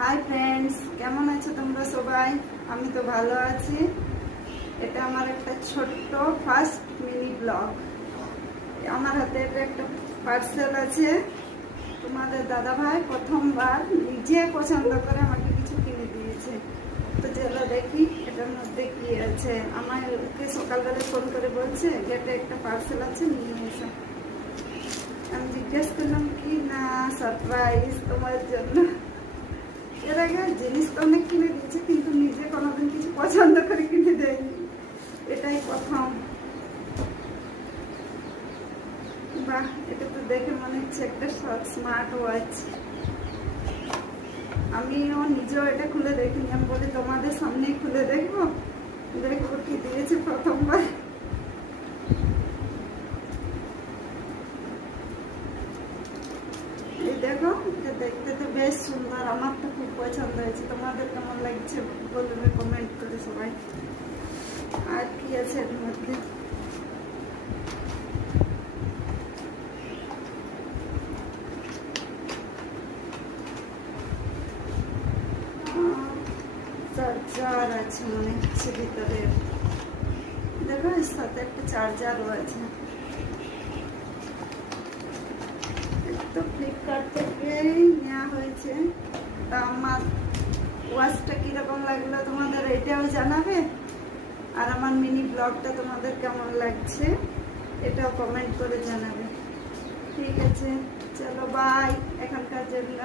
Hi friends, কেমন আছো তোমরা সবাই? আমি তো ভালো আছি। এটা আমার একটা ছোট্ট ফার্স্ট মিনি ব্লগ। আমার হাতে এটা একটা পার্সেল আছে। তোমাদের দাদা ভাই প্রথমবার নিজে পছন্দ করে আমাকে কিছু কিনে দিয়েছে। তো চলো দেখি এটার মধ্যে কি আছে। আমাকে সকালবেলা ফোন করে বলছে গেটে একটা পার্সেল আছে, নিয়ে এসো। আমি জিজ্ঞেস করলাম কি না, সারপ্রাইজ তোমার জন্য। এর আগে জিনিস তো অনেক কিনে দিচ্ছে, কিন্তু নিজে কোনোদিন কিছু পছন্দ করে কিনে দেয়নি, এটাই প্রথম। বাহ, এটা তো দেখে মনে হচ্ছে একটা স্মার্ট ওয়াচ। আমিও নিজেও এটা খুলে দেখিনি, আমি বলি তোমাদের সামনেই খুলে দেখবো, দেখবো কি দিয়েছে প্রথমবার। এই দেখো, এটা দেখতে তো বেশ সুন্দর, আমার তো খুব পছন্দ হয়েছে। তোমাদের কেমন লাগছে বলবে কমেন্ট করে সবাই। আর কি আছে এর মধ্যে? চার্জার আছে মনে হচ্ছে ভিতরে। দেখো এর সাথে একটা চার্জারও আছে। তো ফ্লিপকার্ট থেকেই নেওয়া হয়েছে। তা আমার ওয়াচটা কীরকম লাগলো তোমাদের এটাও জানাবে, আর আমার মিনি ব্লগটা তোমাদের কেমন লাগছে এটাও কমেন্ট করে জানাবে। ঠিক আছে, চলো বাই এখনকার জন্য।